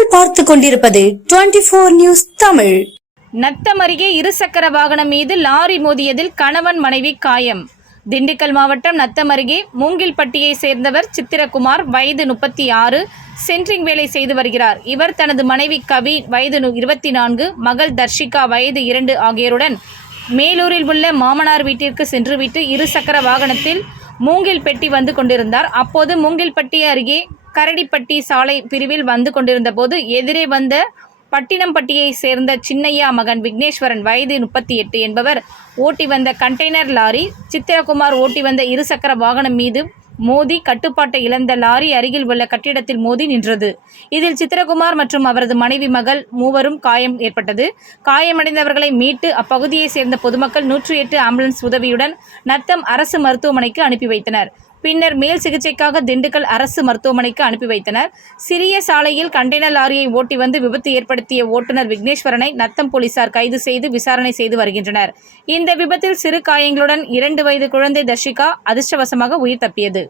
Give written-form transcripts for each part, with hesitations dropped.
நீங்கள் பார்த்து கொண்டிருப்பது 24 நியூஸ் தமிழ். நத்தம் அருகே இருசக்கர வாகனம் மீது லாரி மோதியதில் கணவன் மனைவி காயம். திண்டுக்கல் மாவட்டம் நத்தம் அருகே மூங்கில்பட்டியை சேர்ந்தவர் சித்திரகுமார், வயது 36, சென்ட்ரிங் வேலை செய்து வருகிறார். இவர் தனது மனைவி கவி, வயது 24, மகள் தர்ஷிகா, வயது 2 ஆகியோருடன் மேலூரில் உள்ள மாமனார் வீட்டிற்கு சென்றுவிட்டு இருசக்கர வாகனத்தில் மூங்கில்பட்டி வந்து கொண்டிருந்தார். அப்போது மூங்கில்பட்டி அருகே கரடிப்பட்டி சாலை பிரிவில் வந்து கொண்டிருந்த போது எதிரே வந்த பட்டினம்பட்டியை சேர்ந்த சின்னையா மகன் விக்னேஸ்வரன், வயது 38 என்பவர் ஓட்டி வந்த கண்டெய்னர் லாரி சித்திரகுமார் ஓட்டி வந்த இருசக்கர வாகனம் மீது மோதி கட்டுப்பாட்டை இழந்த லாரி அருகில் உள்ள கட்டிடத்தில் மோதி நின்றது. இதில் சித்திரகுமார் மற்றும் அவரது மனைவி மகள் மூவரும் காயம் ஏற்பட்டது. காயமடைந்தவர்களை மீட்டு அப்பகுதியை சேர்ந்த பொதுமக்கள் 108 ஆம்புலன்ஸ் உதவியுடன் நத்தம் அரசு மருத்துவமனைக்கு அனுப்பி வைத்தனர். பின்னர் மேல் சிகிச்சைக்காக திண்டுக்கல் அரசு மருத்துவமனைக்கு அனுப்பி வைத்தனர். சிறிய சாலையில் கண்டெய்னர் லாரியை ஓட்டி வந்து விபத்து ஏற்படுத்திய ஓட்டுநர் விக்னேஸ்வரனை நத்தம் போலீசார் கைது செய்து விசாரணை செய்து வருகின்றனர். இந்த விபத்தில் சிறு காயங்களுடன் 2 வயது குழந்தை தர்ஷிகா அதிர்ஷ்டவசமாக உயிர் தப்பியது.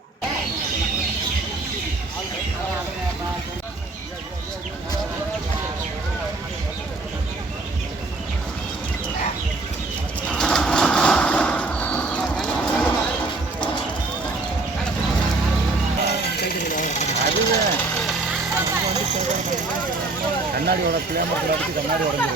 கண்ணாடி உடம்பு கண்ணாடி உடம்பு